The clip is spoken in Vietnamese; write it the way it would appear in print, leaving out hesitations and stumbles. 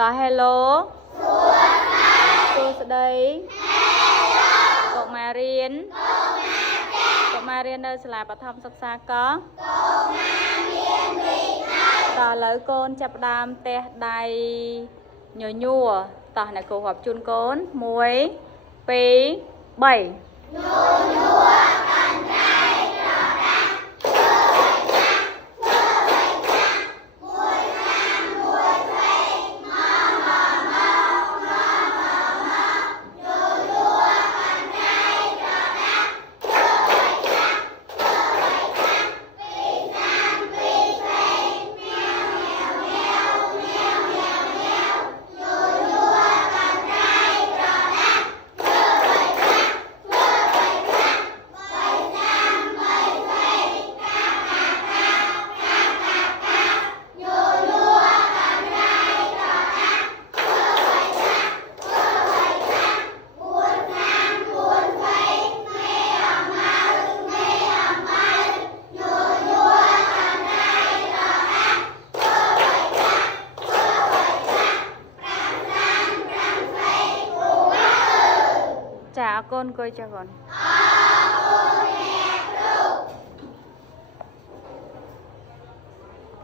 tỏ hello cô sẽ đây cậu mà riêng nơi là bà thông sắc xa có tỏ lời con chập đam tè đầy nhờ nhua tỏ này cô họp chun cốn muối phí 7 chào con coi cho con